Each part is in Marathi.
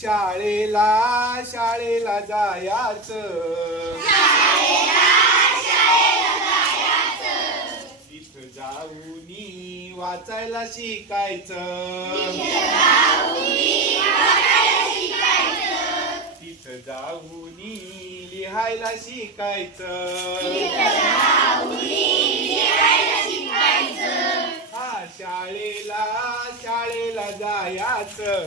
शाळेला शाळेला जायाचं, तिथं जाऊनी वाचायला शिकायचं, तिथं जाऊनी लिहायला शिकायचं, हा शाळेला शाळेला जायाचं,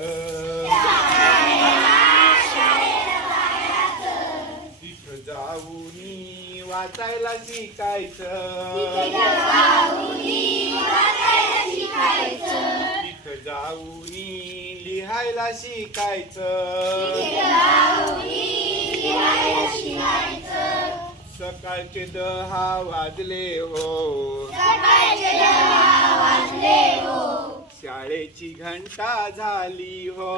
तिथं जाऊनी वाचायला शिकायचं, तिथं जाऊनी लिहायला शिकायचं, सकाळचे 10 वाजले हो, शाळेची घंटा झाली हो,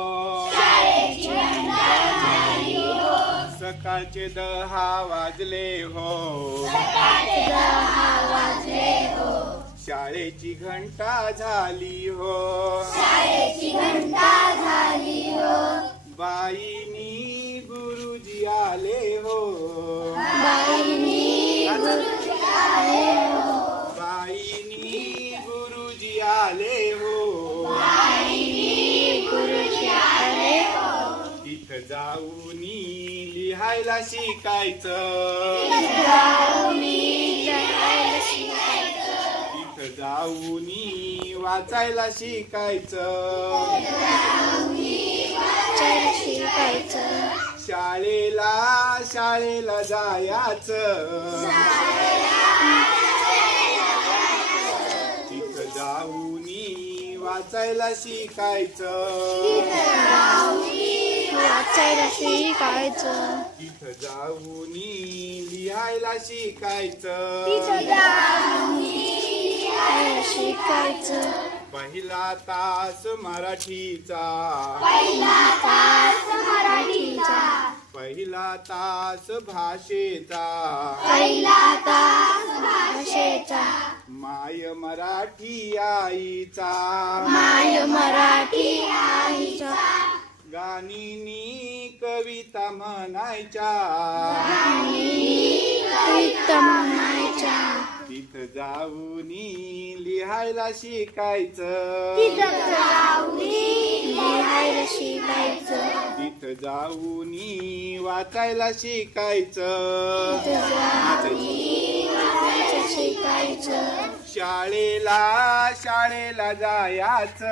सकाळचे 10 वाजले हो, शाळेची घंटा झाली हो, बाईनी गुरुजी आले हो, बाईनी गुरुजी आले हो, तिथं जाऊनी लिहायला शिकायचं, तिथं जाऊनी वाचायला शिकायचं, शाळेला शाळेला जायाचं, तिथं जाऊनी वाचायला शिकायचं, तिथं जाऊनी लिहायला शिकायचं, पहिला तास मराठीचा, पहिला तास भाषेचा, माय मराठी आईचा, गाणीनी कविता म्हणायच्या, तिथं जाऊनी लिहायला शिकायचं, तिथं जाऊनी वाचायला शिकायचं, शाळेला शाळेला जायाचं.